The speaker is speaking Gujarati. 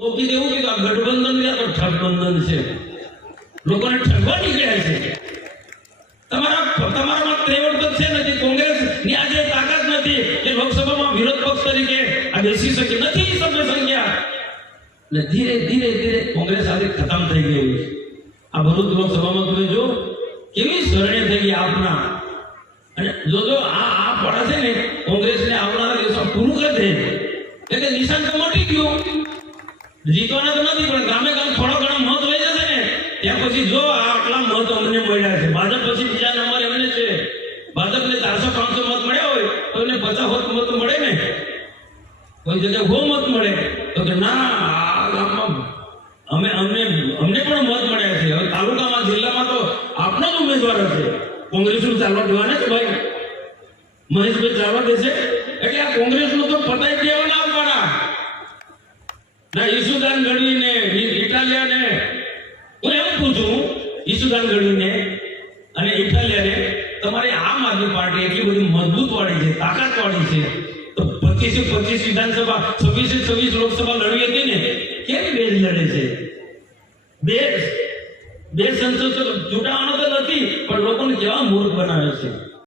તો કીધું એવું કીધું આ ગઠબંધન યા તો ઠગબંધન છે. લોકોને ઠગવા નીકળ્યા છે. તમારા તમારામાં ત્રેવડ તો છે નથી કોંગ્રેસની આજે તાકાત નથી કે લોકસભામાં વિરોધ પક્ષ તરીકે આ બેસી શકે નથી સભ્ય સંખ્યા. એટલે ધીરે ધીરે ધીરે કોંગ્રેસ આજે ખતમ થઈ ગયું છે. આ ભરૂચ લોકસભામાં તમે જો કેવી શરણે થઈ ગઈ આપના. અને જો જો આ આ પડે છે ને, કોંગ્રેસને આવનારા દિવસો પૂરું કરી દે. એટલે નિશાન તો મટી ગયું. જીતવાના તો નથી, પણ ગામે ગામ થોડો ઘણો મત લઈ જશે ને, ત્યાં પછી જો આટલા મત અમને મળ્યા છે. ભાજપ પછી બીજા નંબર એમને છે. ભાજપને ચારસો પાંચસો મત મળ્યા હોય, તો એને પચાસ મત મળે ને. કોઈ જગ્યાએ બહુ મત મળે. તો કે ના, આ ગામમાં અમે, અમને અમને પણ મત મળ્યા છે. હવે તાલુકામાં, જિલ્લામાં તો આપનો જ ઉમેદવાર હશે. કોંગ્રેસનું ચાલવા દેવાના છે ભાઈ. મહેશભાઈ ચાલવા દેશે. એટલે આ કોંગ્રેસનું તો પતાઈ દેવાના આપવાના ના ઈસુદાન ગઢવીને ઇટાલિયાને, હું એમ પૂછું, ઈસુદાન ગઢવીને અને ઇટાલિયાને, તમારી આમ આદમી પાર્ટી એટલી બધી મજબૂત વાળી છે તાકાત વાળી છે. તો પચીસે પચીસ વિધાનસભા, છવ્વીસે છવ્વીસ લોકસભા લડવી હતી ને, કેવી બેજ લડે છે? બે બે સંસદ ચૂંટાવાનો તો નથી, પણ લોકોને કેવા મૂર્ખ બનાવે છે?